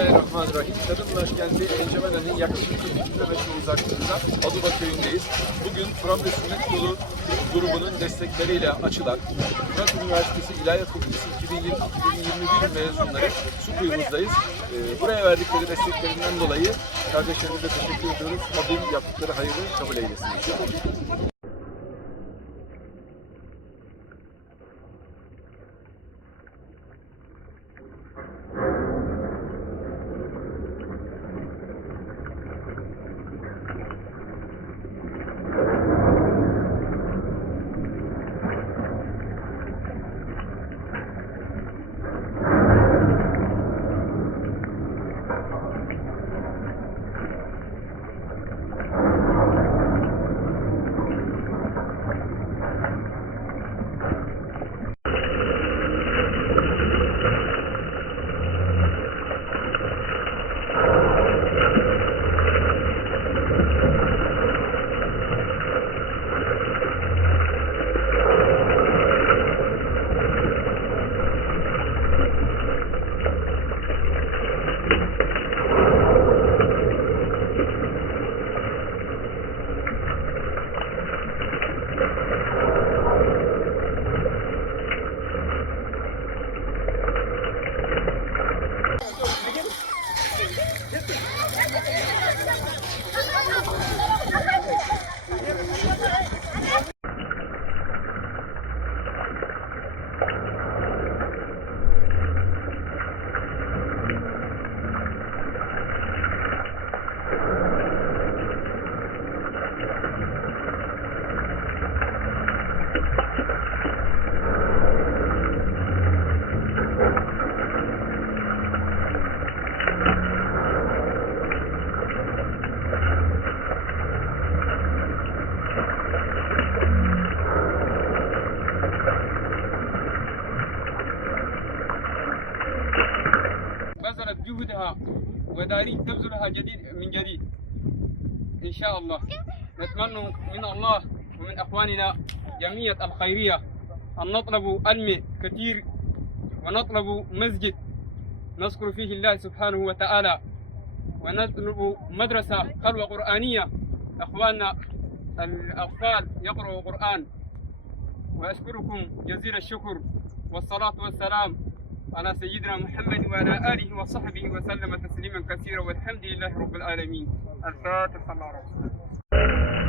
Bismillahirrahmanirrahim. Kadın Başkenti Encemena'nın yaklaşık 42 kilometre uzaklığında Aduba köyündeyiz. Bugün Kur'an ve Sünnet Yolu grubunun destekleriyle açılan Murat Üniversitesi İlahiyat Fakültesi 2021 mezunları su kuyumuzdayız. Buraya verdikleri desteklerinden dolayı kardeşlerimize teşekkür ediyoruz. Rabbim yaptıkları hayrı kabul eylesin inşallah. بذلت جهدها ودارين تبذلها من جديد إن شاء الله. نتمنى من الله ومن أخواننا جمعية الخيرية أن نطلب علم كثير ونطلب مسجد نذكر فيه الله سبحانه وتعالى ونطلب مدرسة خلوة قرآنية أخواننا الأطفال يقرأوا قرآن. وأشكركم جزيل الشكر والصلاة والسلام على سيدنا محمد وعلى آله وصحبه وسلم تسليما كثيرا والحمد لله رب العالمين. الفاتحة. الله